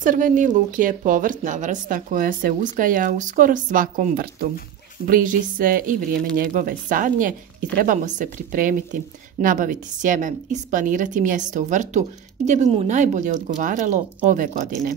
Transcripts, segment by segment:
Crveni luk je povrtna vrsta koja se uzgaja u skoro svakom vrtu. Bliži se i vrijeme njegove sadnje i trebamo se pripremiti, nabaviti sjeme, isplanirati mjesto u vrtu gdje bi mu najbolje odgovaralo ove godine.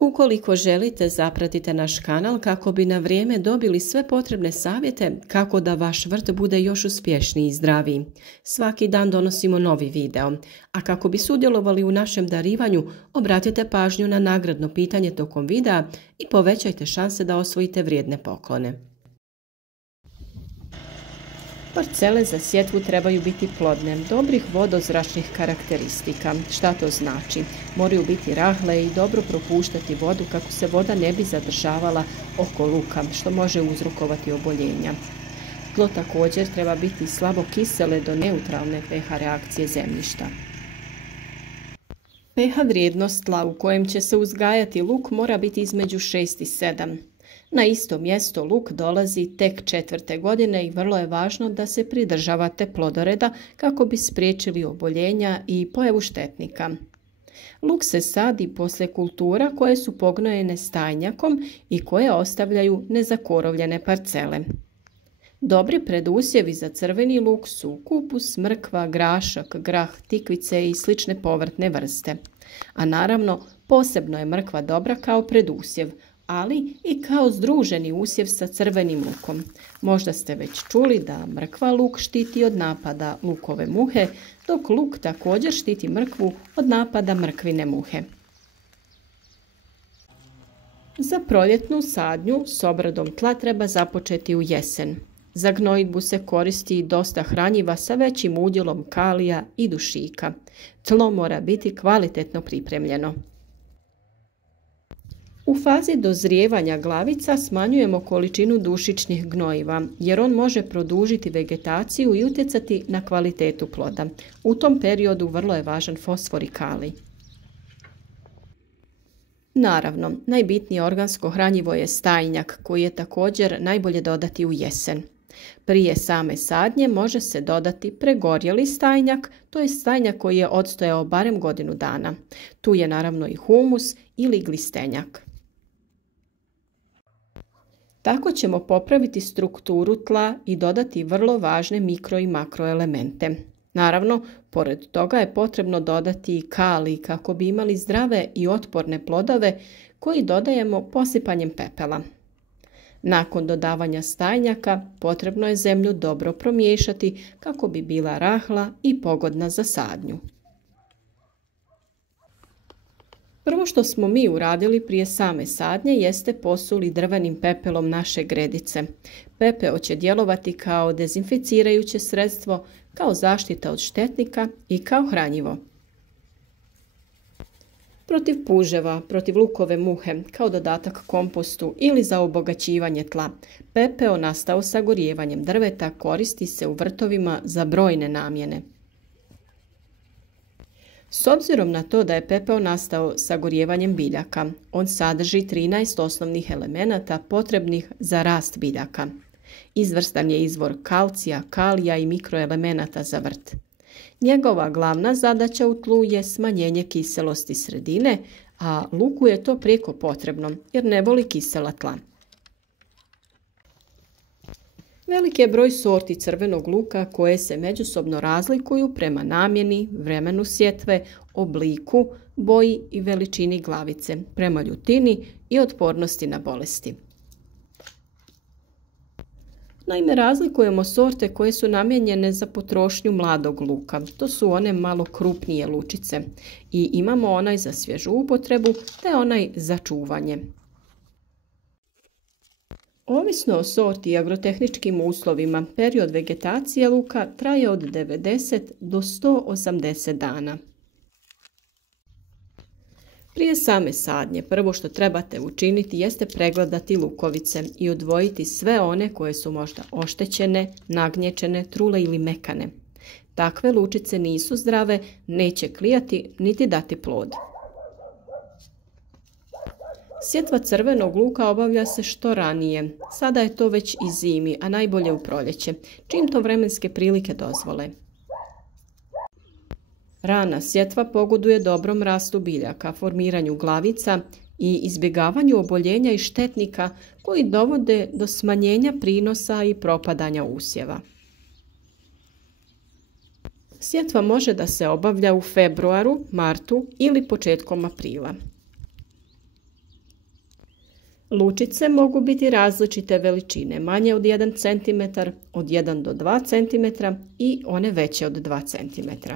Ukoliko želite, zapratite naš kanal kako bi na vrijeme dobili sve potrebne savjete kako da vaš vrt bude još uspješniji i zdraviji. Svaki dan donosimo novi video, a kako bi sudjelovali u našem darivanju, obratite pažnju na nagradno pitanje tokom videa i povećajte šanse da osvojite vrijedne poklone. Parcele za sjetvu trebaju biti plodne, dobrih vodozračnih karakteristika. Šta to znači? Moraju biti rahle i dobro propuštati vodu kako se voda ne bi zadržavala oko luka, što može uzrokovati oboljenja. Tlo također treba biti slabo kisele do neutralne pH reakcije zemljišta. pH vrijednost tla u kojem će se uzgajati luk mora biti između 6 i 7. Na isto mjesto luk dolazi tek 4. godine i vrlo je važno da se pridržavate plodoreda kako bi spriječili oboljenja i pojavu štetnika. Luk se sadi poslije kultura koje su pognojene stajnjakom i koje ostavljaju nezakorovljene parcele. Dobri predusjevi za crveni luk su kupus, mrkva, grašak, grah, tikvice i slične povrtne vrste. A naravno, posebno je mrkva dobra kao predusjev, ali i kao združeni usjev sa crvenim lukom. Možda ste već čuli da mrkva luk štiti od napada lukove muhe, dok luk također štiti mrkvu od napada mrkvine muhe. Za proljetnu sadnju s obradom tla treba započeti u jesen. Za gnojidbu se koristi dosta hranjiva sa većim udjelom kalija i dušika. Tlo mora biti kvalitetno pripremljeno. U fazi dozrijevanja glavica smanjujemo količinu dušičnih gnojiva jer on može produžiti vegetaciju i utjecati na kvalitetu ploda. U tom periodu vrlo je važan fosfor i kalij. Naravno, najbitnije organsko hranjivo je stajnjak koji je također najbolje dodati u jesen. Prije same sadnje može se dodati pregorjeli stajnjak, to je stajnjak koji je odstojao barem godinu dana. Tu je naravno i humus ili glistenjak. Tako ćemo popraviti strukturu tla i dodati vrlo važne mikro i makroelemente. Naravno, pored toga je potrebno dodati i kalij kako bi imali zdrave i otporne plodove koji dodajemo posipanjem pepela. Nakon dodavanja stajnjaka potrebno je zemlju dobro promiješati kako bi bila rahla i pogodna za sadnju. Prvo što smo mi uradili prije same sadnje jeste posuli drvenim pepelom naše gredice. Pepeo će djelovati kao dezinficirajuće sredstvo, kao zaštita od štetnika i kao hranjivo. Protiv puževa, protiv lukove muhe, kao dodatak kompostu ili za obogaćivanje tla. Pepeo nastao sagorijevanjem drveta koristi se u vrtovima za brojne namjene. S obzirom na to da je pepeo nastao sagorijevanjem biljaka, on sadrži 13 osnovnih elemenata potrebnih za rast biljaka. Izvrstan je izvor kalcija, kalija i mikroelemenata za vrt. Njegova glavna zadaća u tlu je smanjenje kiselosti sredine, a luku je to prijeko potrebno jer ne voli kisela tla. Velik je broj sorti crvenog luka koje se međusobno razlikuju prema namjeni, vremenu sjetve, obliku, boji i veličini glavice, prema ljutini i otpornosti na bolesti. Naime, razlikujemo sorte koje su namijenjene za potrošnju mladog luka. To su one malo krupnije lučice. I imamo onaj za svježu upotrebu te onaj za čuvanje. Ovisno o sorti i agrotehničkim uslovima, period vegetacije luka traje od 90 do 180 dana. Prije same sadnje, prvo što trebate učiniti jeste pregledati lukovice i odvojiti sve one koje su možda oštećene, nagnječene, trule ili mekane. Takve lučice nisu zdrave, neće klijati niti dati plod. Sjetva crvenog luka obavlja se što ranije. Sada je to već i zimi, a najbolje u proljeće, čim to vremenske prilike dozvole. Rana sjetva pogoduje dobrom rastu biljaka, formiranju glavica i izbjegavanju oboljenja i štetnika koji dovode do smanjenja prinosa i propadanja usjeva. Sjetva može da se obavlja u februaru, martu ili početkom aprila. Lučice mogu biti različite veličine, manje od 1 cm, od 1 do 2 cm i one veće od 2 cm.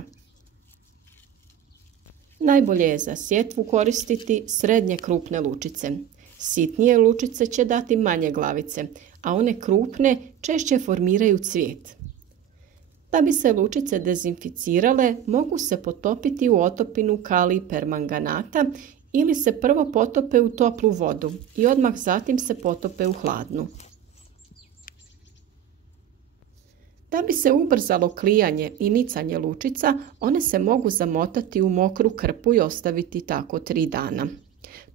Najbolje je za sjetvu koristiti srednje krupne lučice. Sitnije lučice će dati manje glavice, a one krupne češće formiraju cvijet. Da bi se lučice dezinficirale, mogu se potopiti u otopinu kalij permanganata ili se prvo potope u toplu vodu i odmah zatim se potope u hladnu. Da bi se ubrzalo klijanje i nicanje lučica, one se mogu zamotati u mokru krpu i ostaviti tako 3 dana.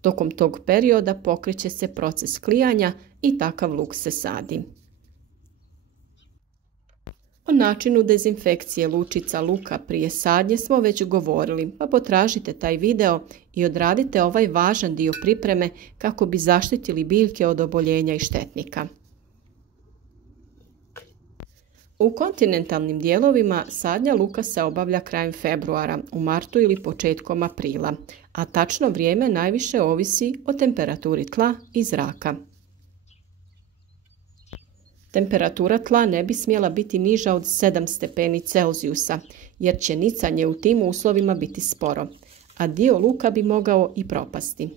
Tokom tog perioda pokreće se proces klijanja i takav luk se sadi. O načinu dezinfekcije lučica luka prije sadnje smo već govorili, pa potražite taj video i odradite ovaj važan dio pripreme kako bi zaštitili biljke od oboljenja i štetnika. U kontinentalnim dijelovima sadnja luka se obavlja krajem februara, u martu ili početkom aprila, a tačno vrijeme najviše ovisi o temperaturi tla i zraka. Temperatura tla ne bi smjela biti niža od 7 stepeni Celzijusa, jer će nicanje u tim uslovima biti sporo, a dio luka bi mogao i propasti.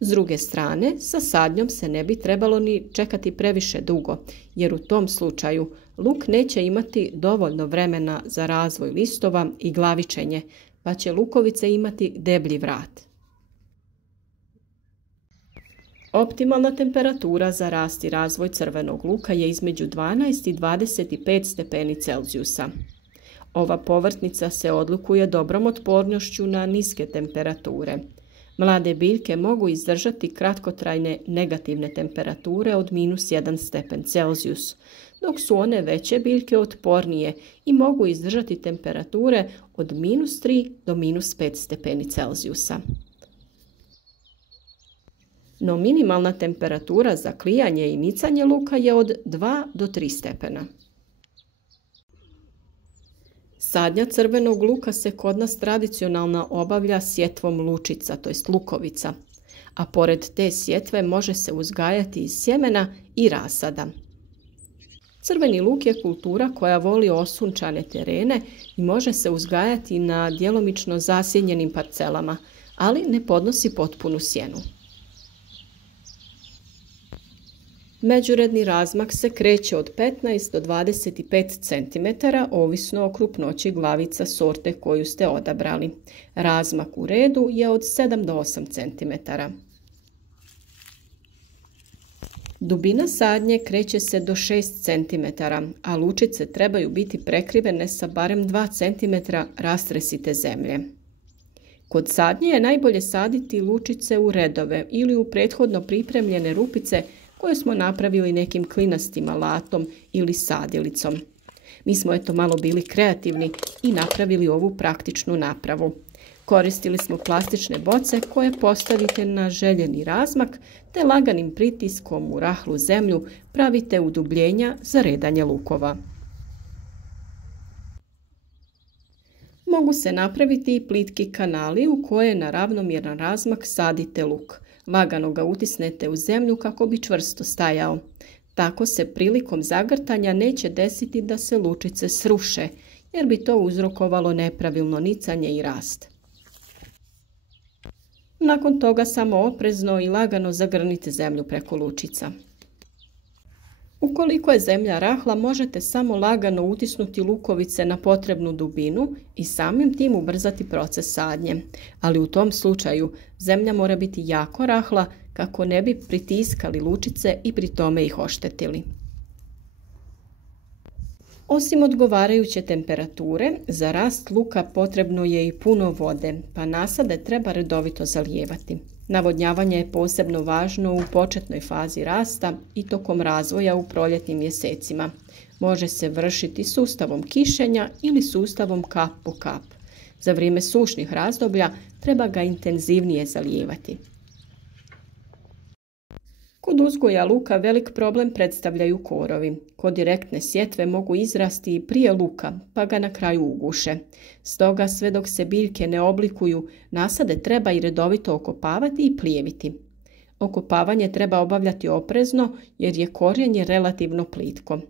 S druge strane, sa sadnjom se ne bi trebalo ni čekati previše dugo, jer u tom slučaju luk neće imati dovoljno vremena za razvoj listova i glavičenje, pa će lukovice imati deblji vrat. Optimalna temperatura za rast i razvoj crvenog luka je između 12 i 25 stepeni Celzijusa. Ova povrtnica se odlikuje dobrom otpornošću na niske temperature. Mlade biljke mogu izdržati kratkotrajne negativne temperature od -1 stepen Celzijus, dok su one veće biljke otpornije i mogu izdržati temperature od -3 do -5 stepeni Celzijusa. No minimalna temperatura za klijanje i nicanje luka je od 2 do 3 stepena. Sadnja crvenog luka se kod nas tradicionalno obavlja sjetvom lučica, to jest lukovica, a pored te sjetve može se uzgajati i sjemena i rasada. Crveni luk je kultura koja voli osunčane terene i može se uzgajati na djelomično zasjenjenim parcelama, ali ne podnosi potpunu sjenu. Međuredni razmak se kreće od 15 do 25 cm, ovisno o krupnoći glavica sorte koju ste odabrali. Razmak u redu je od 7 do 8 cm. Dubina sadnje kreće se do 6 cm, a lučice trebaju biti prekrivene sa barem 2 cm rastresite zemlje. Kod sadnje je najbolje saditi lučice u redove ili u prethodno pripremljene rupice koje smo napravili nekim klinastim alatom ili sadilicom. Mi smo malo bili kreativni i napravili ovu praktičnu napravu. Koristili smo plastične boce koje postavite na željeni razmak te laganim pritiskom u rahlu zemlju pravite udubljenja za redanje lukova. Mogu se napraviti i plitki kanali u koje na ravnomjeran razmak sadite luk. Lagano ga utisnete u zemlju kako bi čvrsto stajao. Tako se prilikom zagrtanja neće desiti da se lučice sruše, jer bi to uzrokovalo nepravilno nicanje i rast. Nakon toga samo oprezno i lagano zagrnite zemlju preko lučica. Ukoliko je zemlja rahla, možete samo lagano utisnuti lukovice na potrebnu dubinu i samim tim ubrzati proces sadnje. Ali u tom slučaju zemlja mora biti jako rahla kako ne bi pritiskali lučice i pri tome ih oštetili. Osim odgovarajuće temperature, za rast luka potrebno je i puno vode, pa nasade treba redovito zalijevati. Navodnjavanje je posebno važno u početnoj fazi rasta i tokom razvoja u proljetnim mjesecima. Može se vršiti sustavom kišenja ili sustavom kap po kap. Za vrijeme sušnih razdoblja treba ga intenzivnije zalijevati. Kod uzgoja luka velik problem predstavljaju korovi. Kod direktne sjetve mogu izrasti i prije luka, pa ga na kraju uguše. Stoga sve dok se biljke ne oblikuju, nasade treba i redovito okopavati i plijeviti. Okopavanje treba obavljati oprezno jer je korijenje relativno plitko.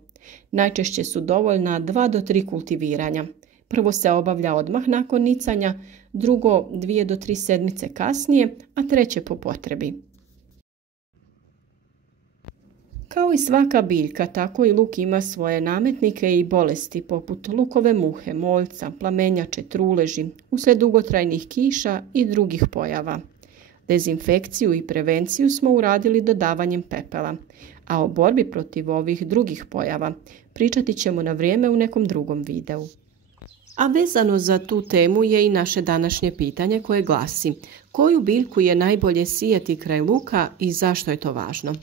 Najčešće su dovoljna 2 do 3 kultiviranja. Prvo se obavlja odmah nakon nicanja, drugo 2 do 3 sedmice kasnije, a treće po potrebi. Kao i svaka biljka, tako i luk ima svoje nametnike i bolesti poput lukove muhe, moljca, plamenjače, truleži, uslijed dugotrajnih kiša i drugih pojava. Dezinfekciju i prevenciju smo uradili dodavanjem pepela, a o borbi protiv ovih drugih pojava pričati ćemo na vrijeme u nekom drugom videu. A vezano za tu temu je i naše današnje pitanje koje glasi: koju biljku je najbolje sijati kraj luka i zašto je to važno?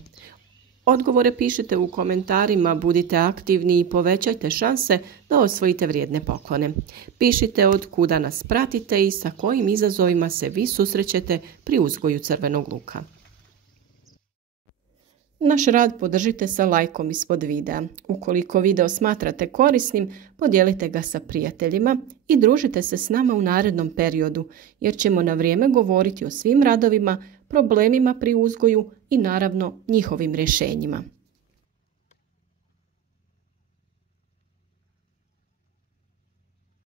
Odgovore pišite u komentarima, budite aktivni i povećajte šanse da osvojite vrijedne poklone. Pišite od kuda nas pratite i sa kojim izazovima se vi susrećete pri uzgoju crvenog luka. Naš rad podržite sa lajkom ispod videa. Ukoliko video smatrate korisnim, podijelite ga sa prijateljima i družite se s nama u narednom periodu, jer ćemo na vrijeme govoriti o svim radovima, problemima pri uzgoju i naravno njihovim rješenjima.